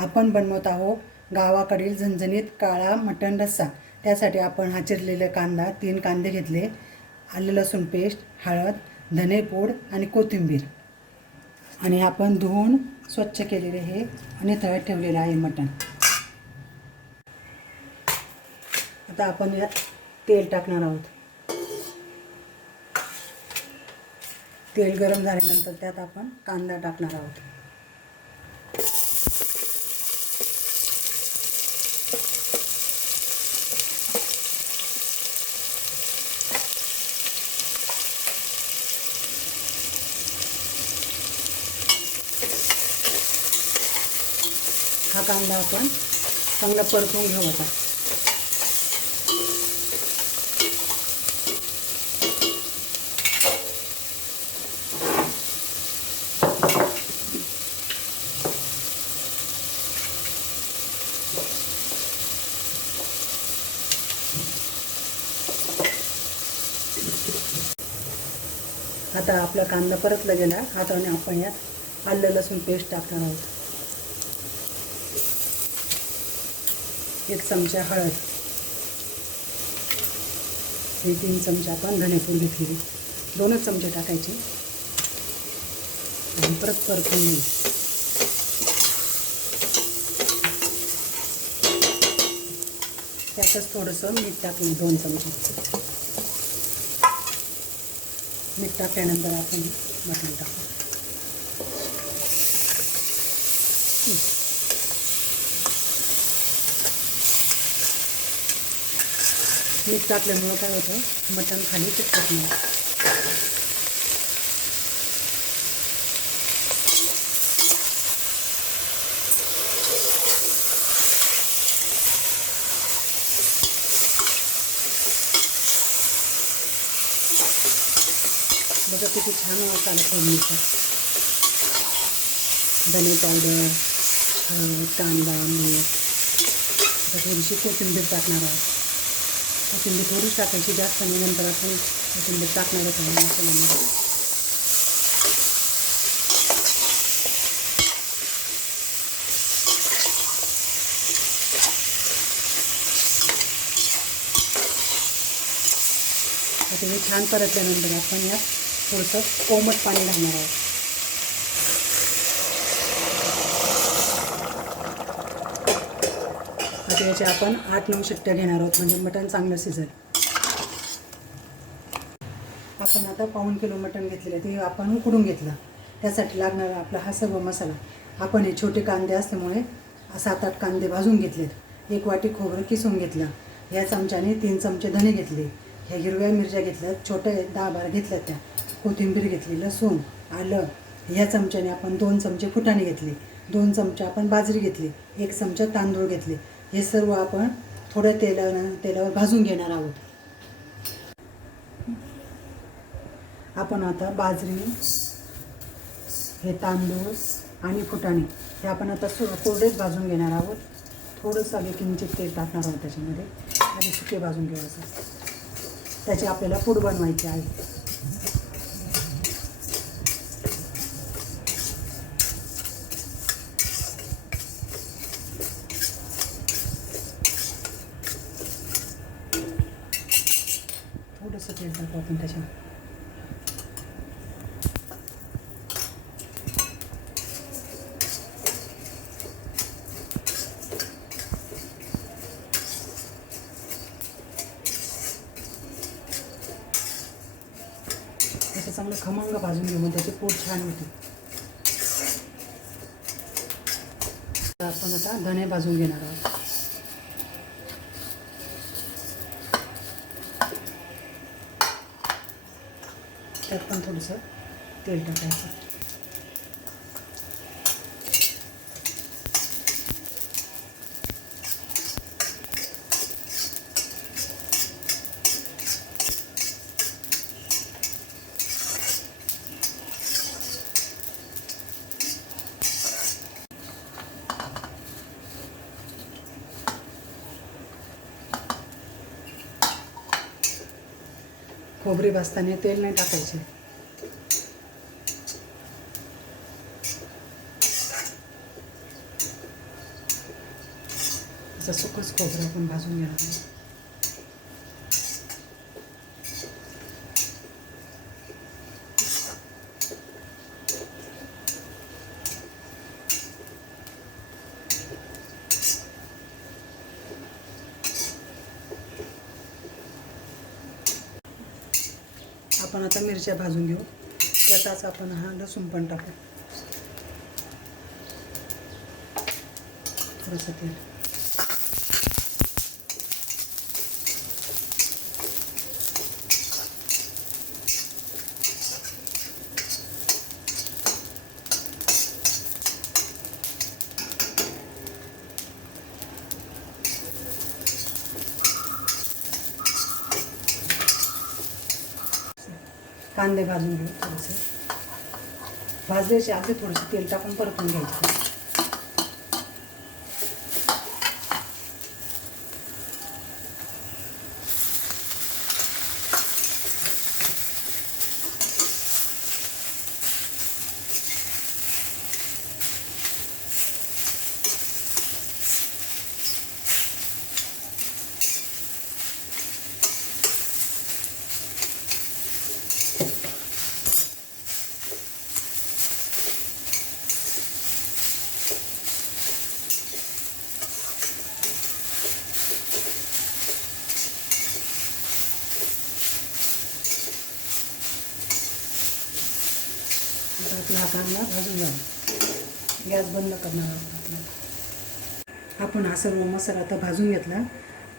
आपण बनवत आहोत गावाकडील झणझणीत काळा मटण रस्सा। त्यासाठी आपण हा चिरलेला कांदा 3 कांदे घेतले, आलं लसूण पेस्ट, हळद, धनेपूड आणि कोथिंबीर, आणि आपण धुवून स्वच्छ केलेले हे आणि तळ्यात ठेवलेले आहे मटण। आता आपण यात तेल टाकणार आहोत। तेल गरम झाल्यानंतर त्यात आपण कांदा टाकणार आहोत। हा कांदा आपण चांगला परतून घेऊ आता। आता आपला कांदा परतला गेला। आता आपण यात आलं लसूण पेस्ट टाकणार आहोत, 1 चमचा हळद, 3 चमचे आपण धनेपूड घेतली, 2च चमचे टाकायचे आणि परत परतून घेऊ। त्यातच थोडंसं मीठ टाकून 2 चमचे मीठ टाकल्यानंतर आपण मटण टाकू। मीठ टाकल्यामुळे काय होतं, मटण खाली चिकटत नाही। बघा किती छान वास आला फोडणीचा। धने पावडर, कांदा, मीठ, थोडीशी कोथिंबीर टाकणार आहोत। कोथिंबीर थोडीच टाकायची, जास्त नाही, नंतर आपण कोथिंबीर टाकणारच आहे मसाल्यामध्ये। आता हे छान परतल्यानंतर आपण यात थोडंसं कोमट पाणी घालणार आहोत। आता याचे आपण 8-9 शिट्ट्या घेणार आहोत, म्हणजे मटण चांगलं शिजेल। आपण आता 1/4 किलो मटण घेतलेलं आहे, ते आपण उकडून घेतलं। त्यासाठी लागणारा आपला हा सर्व मसाला, आपण हे छोटे कांदे असल्यामुळे 7-8 कांदे भाजून घेतलेत, 1 वाटी खोबरं किसून घेतलं, या चमच्याने 3 चमचे धने घेतले, ह्या हिरव्या मिरच्या घेतल्यात, छोट्या 10-12 घेतल्यात, त्या कोथिंबीर घेतली, लसूण, आलं, ह्या चमच्याने आपण 2 चमचे फुटाणे घेतले, 2 चमचे आपण बाजरी घेतली, 1 चमचा तांदूळ घेतले। हे सर्व आपण थोड्या तेलावर भाजून घेणार आहोत। आपण आता बाजरी, हे तांदूळ आणि फुटाणे हे आपण आता कोरडेच भाजून घेणार आहोत। थोडंसं किंचित तेल टाकणार आहोत त्याच्यामध्ये, आणि सुके भाजून घेऊ असं। त्याची आपल्याला पूड बनवायची आहे। थोडंसं तेल टाकू आपण त्याच्यामध्ये। त्याचं चांगलं खमंग भाजून घेऊ, मग त्याची पूड छान होते। आपण आता धणे भाजून घेणार आहोत। त्यात पण थोडंसं तेल टाकायचं। खोबरी भाजताना तेल नाही टाकायचे। थोडंसं सुकंच खोबरं आपण भाजून घेणार आहोत. आपण आता मिरच्या भाजून घेऊ. त्यातच आपण हा लसूण पण टाकू. थोडंसं तेल. कांदे भाजून घेऊ. थोडेसे भाजल्याचे आधी थोडेसे तेल टाकून परतून घ्यायचे. आपला हा कांदा भाजून घ्यावा. गॅस बंद करणार आहोत. आपण हा सर्व मसाला आता भाजून घेतला.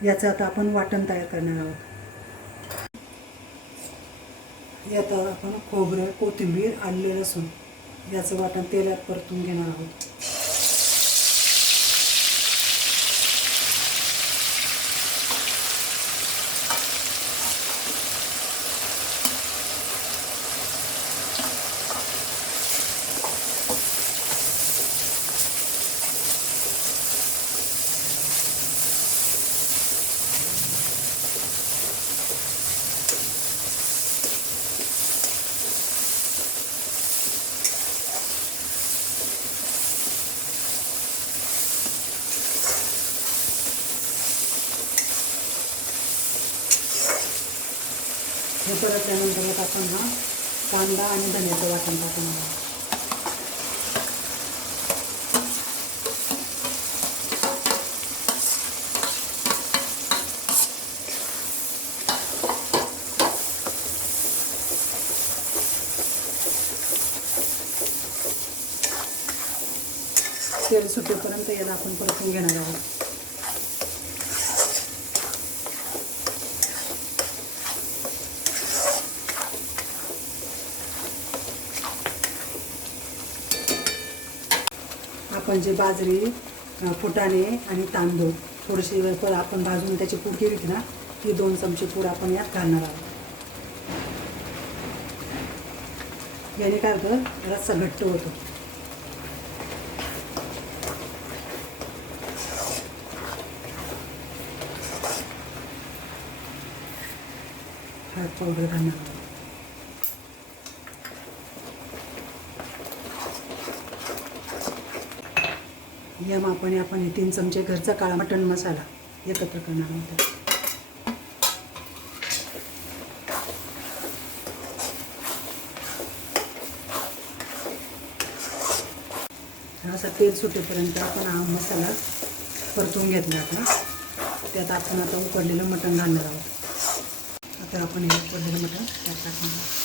याचं आता आपण वाटण तयार करणार आहोत. यात आपण खोबरं, कोथिंबीर, आले, लसूण याचं वाटण तेलात परतून घेणार आहोत. हे परतल्यानंतर आपण हा कांदा आणि धन्याचं वाटण टाकणार आहोत. तेल सुटेपर्यंत याला आपण परतून घेणार आहोत. आपण जे बाजरी, फुटाणे आणि तांदूळ थोडेसे आपण भाजून त्याची पूड केली होती ना, ती 2 चमचे पूड आपण यात घालणार आहोत. याने काय होतं, रस्सा घट्ट होतो. हळद पावडर घालणार आहोत. या मापाने आपण हे 3 चमचे घरचा काळा मटण मसाला एकत्र करणार आहोत. असा तेल सुटेपर्यंत आपण हा मसाला परतून घेतला आता. त्यात आपण आता उकडलेलं मटण घालणार आहोत. आता आपण हे उकडलेलं मटण त्यात टाकणार आहोत.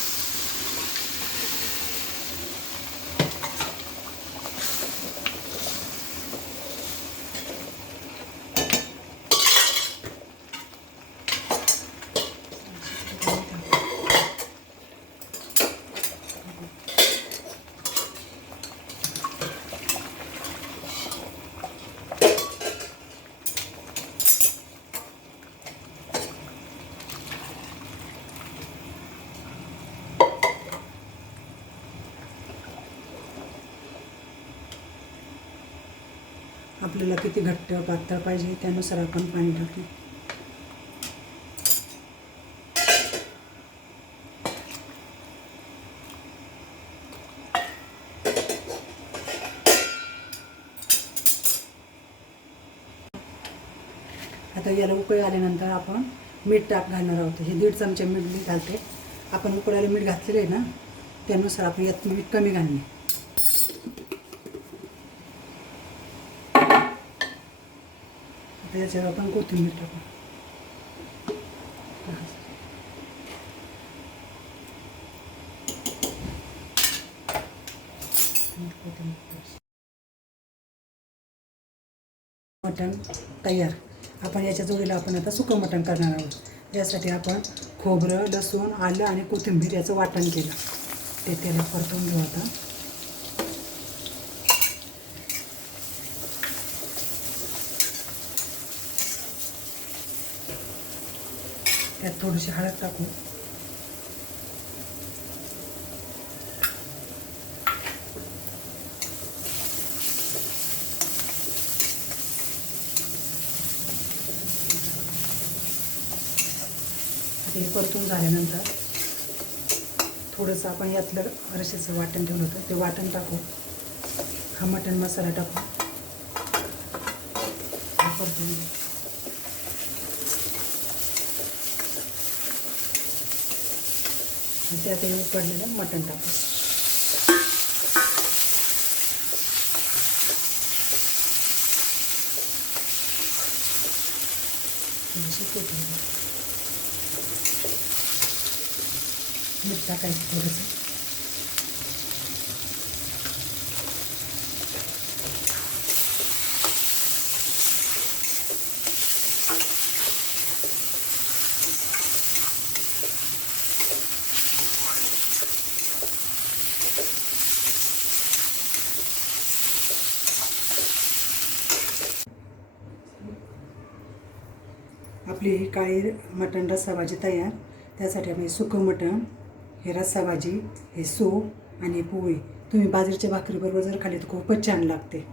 आपल्याला किती घट्ट पातळ पाहिजे त्यानुसार आपण पाणी टाकू. आता याला उकळी आल्यानंतर आपण मीठ घालणार आहोत. हे 1.5 चमचे मीठ मी घालते. आपण उकळायला मीठ घातलेलं आहे ना, त्यानुसार आपण यात मीठ कमी घालणे. आता याच्यावर आपण कोथिंबीर टाकू. मटण तयार. आपण याच्या जोडीला आपण आता सुकं मटण करणार आहोत. यासाठी आपण खोबरं, लसूण, आलं आणि कोथिंबीर याचं वाटण केलं. ते त्याला परतून घेऊ. आता त्यात थोडीशी हळद टाकू. हे परतून झाल्यानंतर थोडंसं आपण यातलं रश्श्याचं वाटण ठेवलं होतं ते वाटण टाकू. हा मटण मसाला टाकू. परतून त्यात पडलेलं मटण टाकू. मीठ टाकायचं थोडंसं. आपली ही काळी मटण रस्सा भाजी तयार. त्यासाठी आम्ही सुकं मटण, हे रस्सा भाजी, हे सूप आणि पोळी. तुम्ही बाजरीच्या भाकरीबरोबर जर खाली तर खूपच छान लागते.